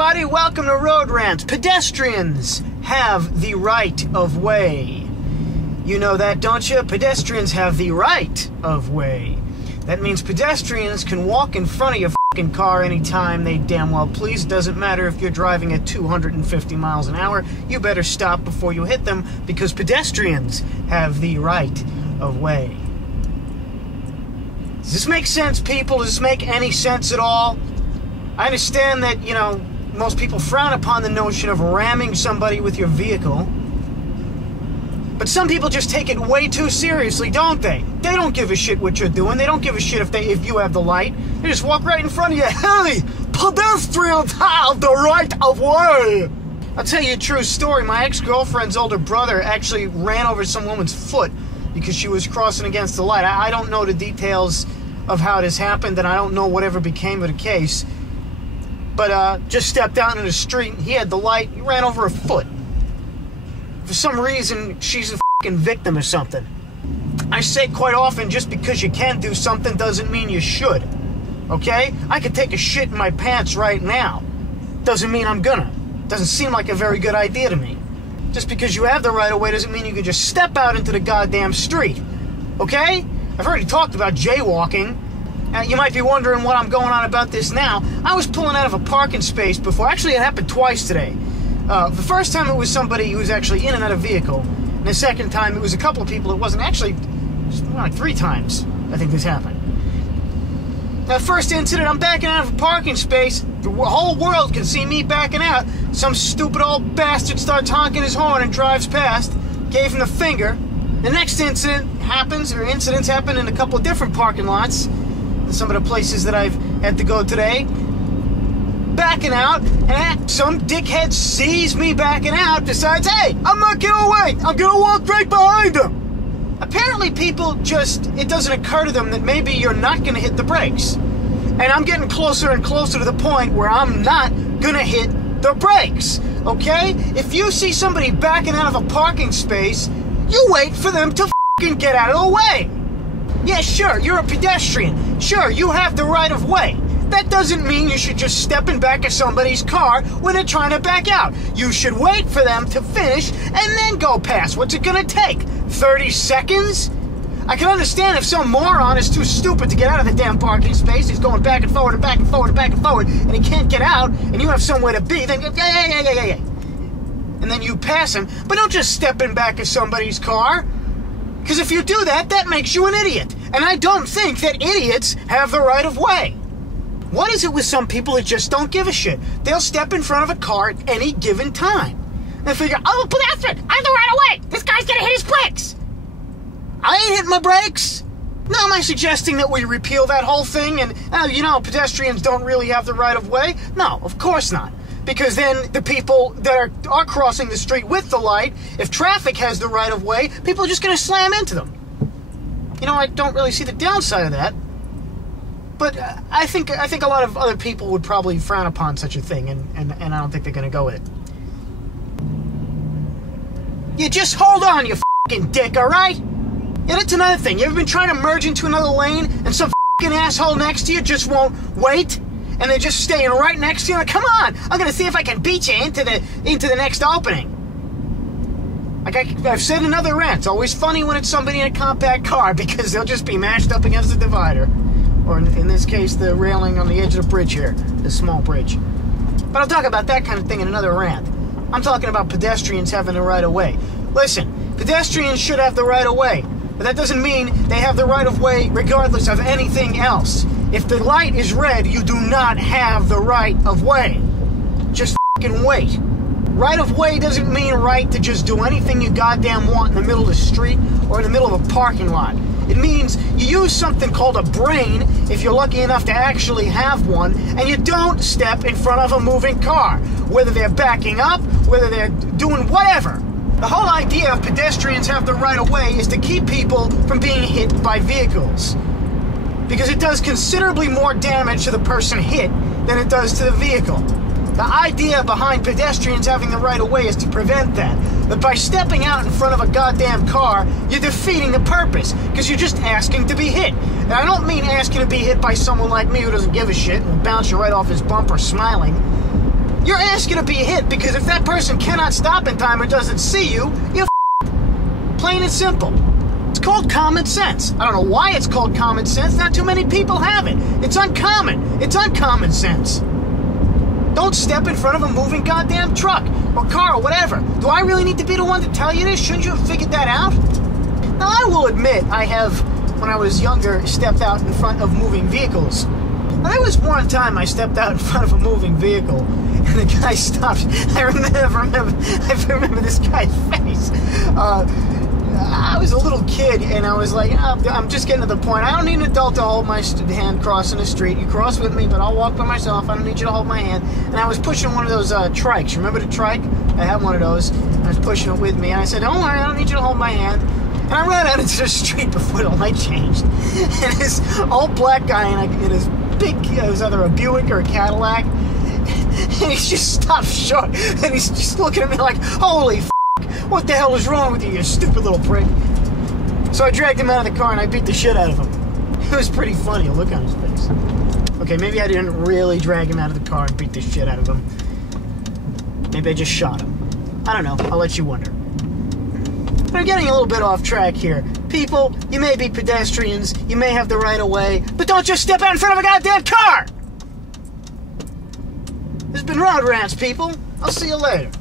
everybody, welcome to Road Rants. Pedestrians have the right of way. You know that, don't you? Pedestrians have the right of way. That means pedestrians can walk in front of your fucking car anytime they damn well please. It doesn't matter if you're driving at 250 miles an hour. You better stop before you hit them because pedestrians have the right of way. Does this make sense, people? Does this make any sense at all? I understand that, you know, most people frown upon the notion of ramming somebody with your vehicle. But some people just take it way too seriously, don't they? They don't give a shit what you're doing. They don't give a shit if you have the light. They just walk right in front of you. Hey, pedestrians have the right of way. I'll tell you a true story. My ex-girlfriend's older brother actually ran over some woman's foot because she was crossing against the light. I don't know the details of how this happened, and I don't know whatever became of the case. But just stepped out into the street. He had the light. He ran over her foot. For some reason, she's a fucking victim or something. I say quite often, just because you can do something doesn't mean you should. Okay? I could take a shit in my pants right now. Doesn't mean I'm gonna. Doesn't seem like a very good idea to me. Just because you have the right of way doesn't mean you can just step out into the goddamn street. Okay? I've already talked about jaywalking. You might be wondering what I'm going on about this now. I was pulling out of a parking space before. Actually, it happened twice today. The first time it was somebody who was actually in another vehicle. And the second time it was a couple of people. It wasn't actually, like 3 times I think this happened. Now, first incident, I'm backing out of a parking space. The whole world can see me backing out. Some stupid old bastard starts honking his horn and drives past. Gave him the finger. The next incident happens, or incidents happen in a couple of different parking lots. Some of the places that I've had to go today. Backing out, and some dickhead sees me backing out, decides, hey, I'm not gonna wait, I'm gonna walk right behind him. Apparently people just, it doesn't occur to them that maybe you're not gonna hit the brakes. And I'm getting closer and closer to the point where I'm not gonna hit the brakes, okay? If you see somebody backing out of a parking space, you wait for them to fucking get out of the way. Yeah, sure, you're a pedestrian. Sure, you have the right of way. That doesn't mean you should just step in back of somebody's car when they're trying to back out. You should wait for them to finish and then go past. What's it gonna take? 30 seconds? I can understand if some moron is too stupid to get out of the damn parking space. He's going back and forward and back and forward and back and forward, and he can't get out, and you have somewhere to be, then yeah. And then you pass him. But don't just step in back of somebody's car. Because if you do that, that makes you an idiot. And I don't think that idiots have the right of way. What is it with some people that just don't give a shit? They'll step in front of a car at any given time. They figure, oh, pedestrian, I have the right of way. This guy's gonna hit his brakes. I ain't hitting my brakes. Now, am I suggesting that we repeal that whole thing and, you know, pedestrians don't really have the right of way? No, of course not. Because then the people that are crossing the street with the light, if traffic has the right of way, people are just going to slam into them. You know, I don't really see the downside of that. But I think a lot of other people would probably frown upon such a thing, and I don't think they're going to go with it. You just hold on, you fucking dick, all right? Yeah, that's another thing. You ever been trying to merge into another lane, and some fucking asshole next to you just won't wait? And they're just staying right next to you. Like, come on, I'm gonna see if I can beat you into the next opening. Like I've said in other rants, always funny when it's somebody in a compact car because they'll just be mashed up against the divider, or in this case, the railing on the edge of the bridge here, the small bridge. But I'll talk about that kind of thing in another rant. I'm talking about pedestrians having the right of way. Listen, pedestrians should have the right of way, but that doesn't mean they have the right of way regardless of anything else. If the light is red, you do not have the right of way. Just fucking wait. Right of way doesn't mean right to just do anything you goddamn want in the middle of the street or in the middle of a parking lot. It means you use something called a brain, if you're lucky enough to actually have one, and you don't step in front of a moving car. Whether they're backing up, whether they're doing whatever. The whole idea of pedestrians have the right of way is to keep people from being hit by vehicles. Because it does considerably more damage to the person hit than it does to the vehicle. The idea behind pedestrians having the right of way is to prevent that. But by stepping out in front of a goddamn car, you're defeating the purpose, because you're just asking to be hit. And I don't mean asking to be hit by someone like me who doesn't give a shit and will bounce you right off his bumper smiling. You're asking to be hit because if that person cannot stop in time or doesn't see you, you're plain and simple. It's called common sense. I don't know why it's called common sense. Not too many people have it. It's uncommon. It's uncommon sense. Don't step in front of a moving goddamn truck or car or whatever. Do I really need to be the one to tell you this? Shouldn't you have figured that out? Now, I will admit I have, when I was younger, stepped out in front of moving vehicles. Now, there was one time I stepped out in front of a moving vehicle and the guy stopped. I remember this guy's face. I was a little kid, and I was like, I'm just getting to the point. I don't need an adult to hold my hand crossing the street. You cross with me, but I'll walk by myself. I don't need you to hold my hand. And I was pushing one of those trikes. Remember the trike? I had one of those. I was pushing it with me, and I said, don't worry, I don't need you to hold my hand. And I ran out into the street before the light changed. And this old black guy in his big, it was either a Buick or a Cadillac, and he just stopped short, and he's just looking at me like, holy f***, what the hell is wrong with you, you stupid little prick? So I dragged him out of the car and I beat the shit out of him. It was pretty funny, a look on his face. Okay, maybe I didn't really drag him out of the car and beat the shit out of him. Maybe I just shot him. I don't know, I'll let you wonder. But I'm getting a little bit off track here. People, you may be pedestrians, you may have the right of way, but don't just step out in front of a goddamn car! This has been Rants, people. I'll see you later.